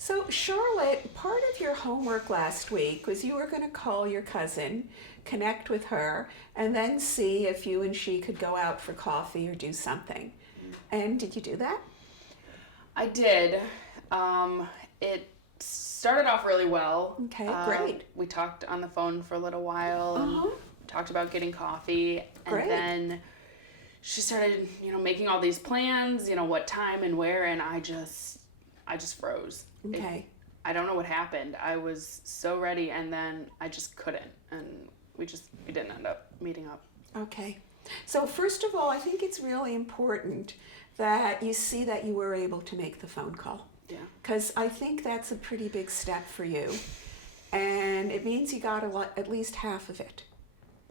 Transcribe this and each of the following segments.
So, Charlotte, part of your homework last week was you were going to call your cousin, connect with her, and then see if you and she could go out for coffee or do something. And did you do that? I did. It started off really well. Okay, great. We talked on the phone for a little while Uh-huh. and talked about getting coffee. And Great. then she started, making all these plans, what time and where, and I just froze. Okay. I don't know what happened. I was so ready, and then I just couldn't, and we didn't end up meeting up. Okay. So, first of all, I think it's really important that you see that you were able to make the phone call. Yeah. Because I think that's a pretty big step for you. And it means you got at least half of it,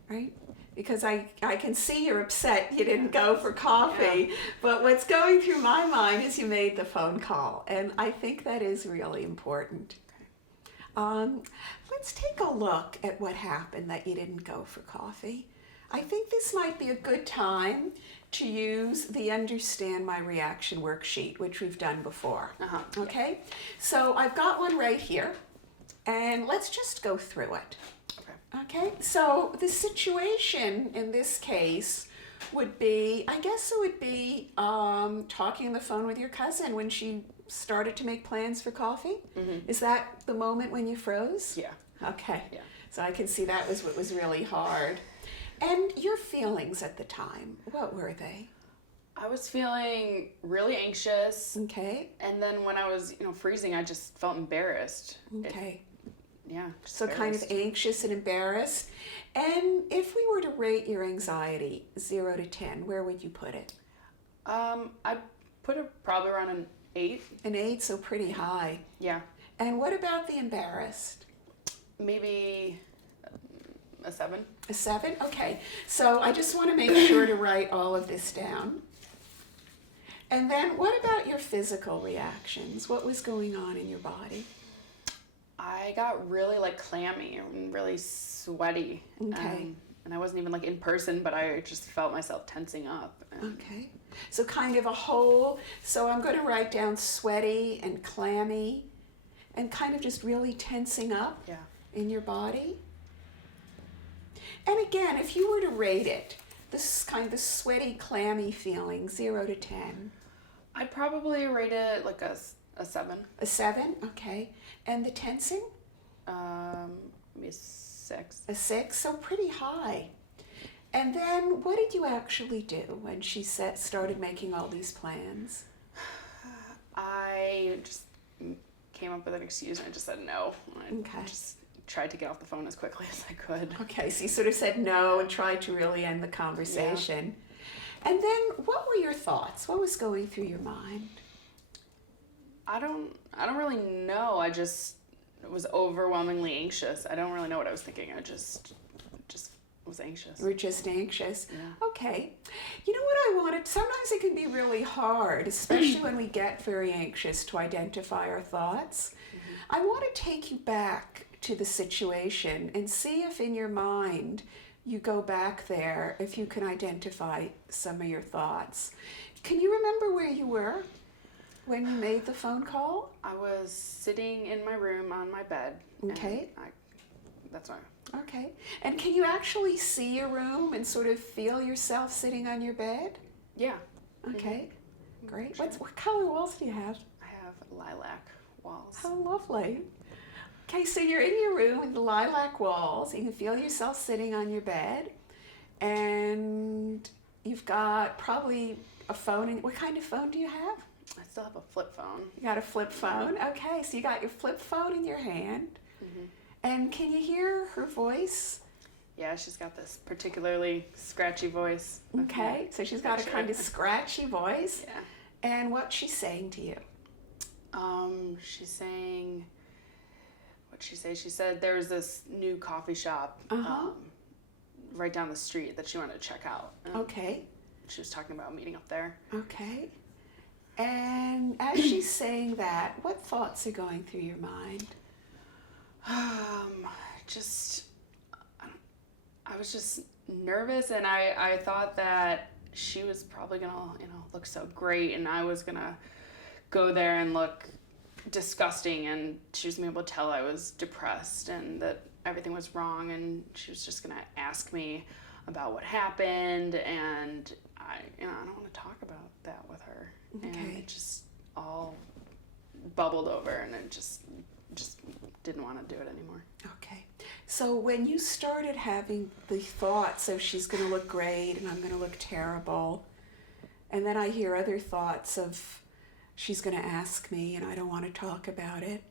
right? Because I can see you're upset you didn't go for coffee, but what's going through my mind is you made the phone call, and I think that is really important. Let's take a look at what happened that you didn't go for coffee. I think this might be a good time to use the Understand My Reaction worksheet, which we've done before. Okay? So I've got one right here, and let's just go through it. Okay, so the situation in this case would be, I guess it would be talking on the phone with your cousin when she started to make plans for coffee. Mm-hmm. Is that the moment when you froze? Yeah. Okay. Yeah. So I can see that was what was really hard. And your feelings at the time, what were they? I was feeling really anxious. Okay. And then when I was, freezing, I just felt embarrassed. Okay. Yeah. So kind of anxious and embarrassed. And if we were to rate your anxiety 0 to 10, where would you put it? I'd put it probably around an 8. An 8, so pretty high. Yeah. And what about the embarrassed? Maybe a 7. A 7? Okay. So I just want to make sure to write all of this down. And then what about your physical reactions? What was going on in your body? I got really clammy and really sweaty. Okay. And I wasn't even in person, but I just felt myself tensing up. Okay. So kind of a whole, so I'm going to write down sweaty and clammy and kind of just really tensing up in your body. And again, if you were to rate it, this kind of the sweaty, clammy feeling, 0 to 10. I'd probably rate it a 7. A 7? Okay. And the tensing? Maybe a 6. A 6, so pretty high. And then what did you actually do when she started making all these plans? I just came up with an excuse and I just said no. I just tried to get off the phone as quickly as I could. Okay, so you sort of said no and tried to really end the conversation. Yeah. And then what were your thoughts? What was going through your mind? I don't really know. I just was overwhelmingly anxious. I don't really know what I was thinking. I just was anxious. You were just anxious? Yeah. Okay. You know what I wanted? Sometimes it can be really hard, especially when we get very anxious, to identify our thoughts. Mm-hmm. I want to take you back to the situation and see if in your mind you go back there, if you can identify some of your thoughts. Can you remember where you were when you made the phone call? I was sitting in my room on my bed. Okay. That's why. Okay. And can you actually see your room and sort of feel yourself sitting on your bed? Yeah. Okay. Mm-hmm. Great. Sure. What color walls do you have? I have lilac walls. How lovely. Okay, so you're in your room with the lilac walls. You can feel yourself sitting on your bed. And you've got probably a phone. What kind of phone do you have? I still have a flip phone. You got a flip phone? Okay, so you got your flip phone in your hand. Mm-hmm. And can you hear her voice? Yeah, she's got this particularly scratchy voice. Okay, so she's got a kind of scratchy voice. Yeah. And what's she saying to you? She's saying, what'd she say? She said there's this new coffee shop right down the street that she wanted to check out. Okay. She was talking about meeting up there. Okay. And as she's saying that, what thoughts are going through your mind? I was just nervous, and I thought that she was probably gonna, look so great, and I was gonna go there and look disgusting, and she was able to tell I was depressed and that everything was wrong, and she was just gonna ask me about what happened, and I don't want to talk about that with her. Okay. And it just all bubbled over, and it just didn't want to do it anymore. Okay. So when you started having the thoughts of she's going to look great and I'm going to look terrible, and then I hear other thoughts of she's going to ask me and I don't want to talk about it.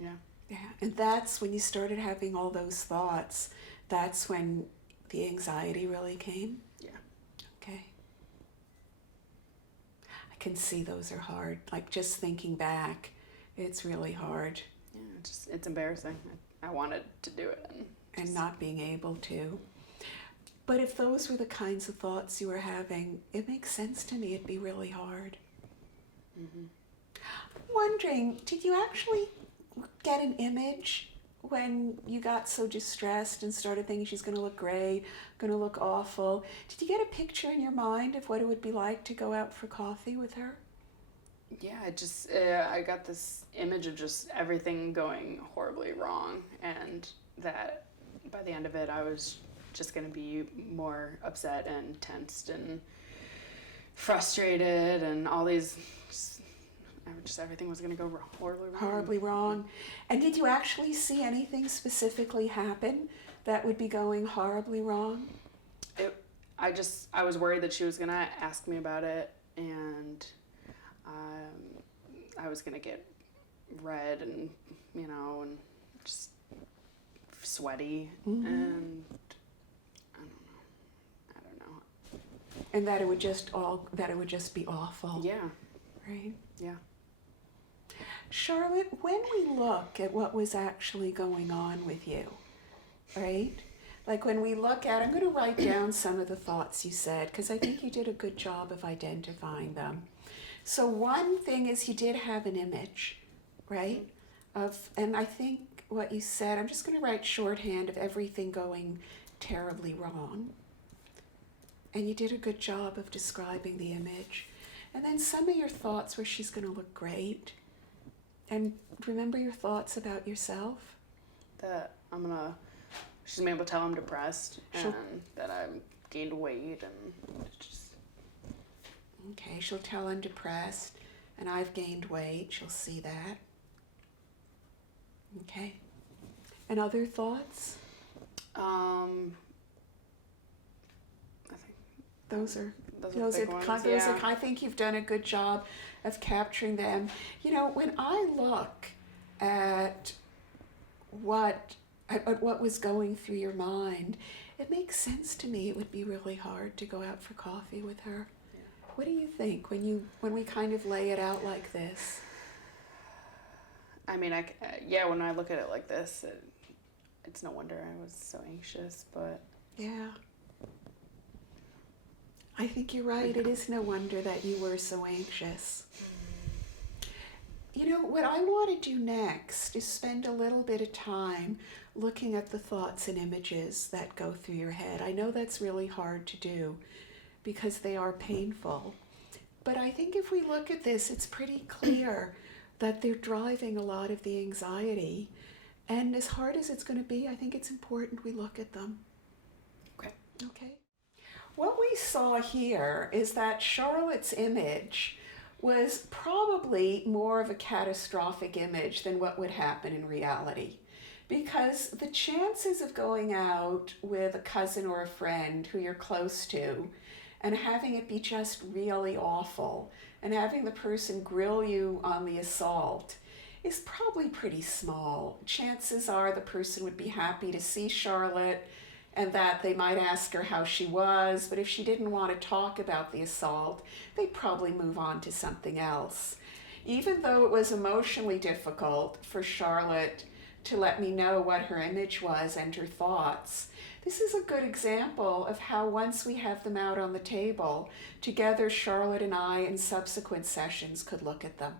Yeah. Yeah. And that's when you started having all those thoughts. That's when the anxiety really came. Yeah. Okay. I can see those are hard. Like just thinking back, it's really hard. Yeah, it's embarrassing. I wanted to do it. And not being able to. But if those were the kinds of thoughts you were having, it makes sense to me it'd be really hard. Mm-hmm. I'm wondering, did you actually get an image when you got so distressed and started thinking she's going to look great, going to look awful? Did you get a picture in your mind of what it would be like to go out for coffee with her? Yeah, I got this image of just everything going horribly wrong, and that by the end of it, I was just going to be more upset and tensed and frustrated, and all these, just everything was going to go horribly wrong. Horribly wrong. And did you actually see anything specifically happen that would be going horribly wrong? I was worried that she was going to ask me about it, and I was going to get red and, and just sweaty. Mm-hmm. And I don't know. And that it would just be awful. Yeah. Right? Yeah. Charlotte, when we look at what was actually going on with you, right? Like when we look at, I'm going to write down some of the thoughts you said, because I think you did a good job of identifying them. So one thing is you did have an image, right? And I think what you said, I'm just going to write shorthand of everything going terribly wrong. And you did a good job of describing the image. And then some of your thoughts were she's going to look great. And remember your thoughts about yourself? That she's been able to tell I'm depressed, and that I've gained weight, and just... Okay, she'll tell I'm depressed and I've gained weight. She'll see that. Okay. And other thoughts? I think those are I think you've done a good job of capturing them. When I look at what was going through your mind, it makes sense to me it would be really hard to go out for coffee with her. What do you think when we kind of lay it out like this? I mean, when I look at it like this, it's no wonder I was so anxious, but... Yeah. I think you're right. It is no wonder that you were so anxious. What I want to do next is spend a little bit of time looking at the thoughts and images that go through your head. I know that's really hard to do, because they are painful. But I think if we look at this, it's pretty clear that they're driving a lot of the anxiety. And as hard as it's going to be, I think it's important we look at them. Okay. What we saw here is that Charlotte's image was probably more of a catastrophic image than what would happen in reality. Because the chances of going out with a cousin or a friend who you're close to and having it be just really awful and having the person grill you on the assault is probably pretty small. Chances are the person would be happy to see Charlotte and that they might ask her how she was, but if she didn't want to talk about the assault, they'd probably move on to something else. Even though it was emotionally difficult for Charlotte to let me know what her image was and her thoughts, this is a good example of how once we have them out on the table, together Charlotte and I in subsequent sessions could look at them.